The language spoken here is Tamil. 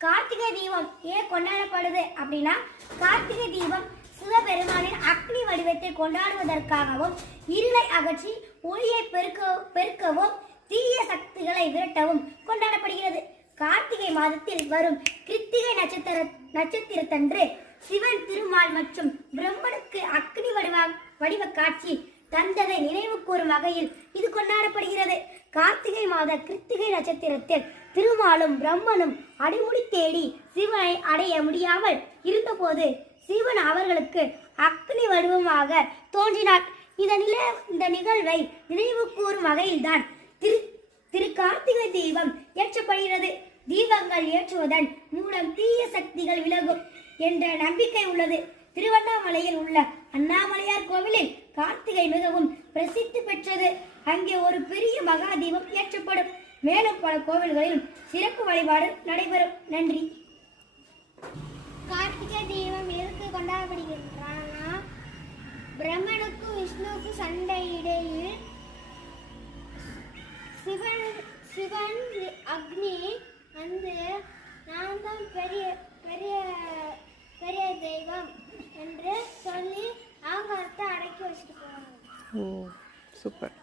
கார்த்திகை தீபம் ஏன் கொண்டாடப்படுது அப்படின்னா, கார்த்திகை தீபம் சிவபெருமானின் அக்னி வடிவத்தை கொண்டாடுவதற்காகவும், இருளை அகற்றி ஒளியை பெருக்கவும், தீய சக்திகளை விரட்டவும் கொண்டாடப்படுகிறது. கார்த்திகை மாதத்தில் வரும் கிருத்திகை நட்சத்திரத்தன்று சிவன் திருமால் மற்றும் பிரம்மனுக்கு அக்னி வடிவ காட்சி தந்ததை நினைவு கூறும் வகையில் இது கொண்டாடப்படுகிறது. கார்த்திகை மாத கிருத்திகை நட்சத்திரத்தில் திருமாலும் பிரம்மனும் அடிமுடி தேடி சிவனை அடைய முடியாமல் இருந்தபோது சிவன் அவர்களுக்கு அக்னி வடிவமாக தோன்றினார். இந்த நிகழ்வை நினைவு கூறும் வகையில்தான் திரு கார்த்திகை தீபம் ஏற்றப்படுகிறது. தீபங்கள் ஏற்றுவதன் மூலம் தீய சக்திகள் விலகும் என்ற நம்பிக்கை உள்ளது. திருவண்ணாமலையில் உள்ள அண்ணாமலையார் கோவிலில் கார்த்திகை மிகவும் பிரசித்தி பெற்றது. அங்கே ஒரு பெரிய மகா தீபம் ஏற்றப்படும். மேலும் பல கோவில்களிலும் சிறப்பு வழிபாடு நடைபெறும். நன்றி. கார்த்திகை தீபம் எதற்கு கொண்டாடப்படுகின்றன? பிரம்மனுக்கும் விஷ்ணுவுக்கும் சண்டை இடையில் சிவன் அக்னி வந்து நான் தான் பெரிய பெரிய பெரிய தெய்வம் என்று சொல்லி ஆங்காரத்தை அடக்கி வச்சுட்டு போவாங்க. ஓ, சூப்பர்.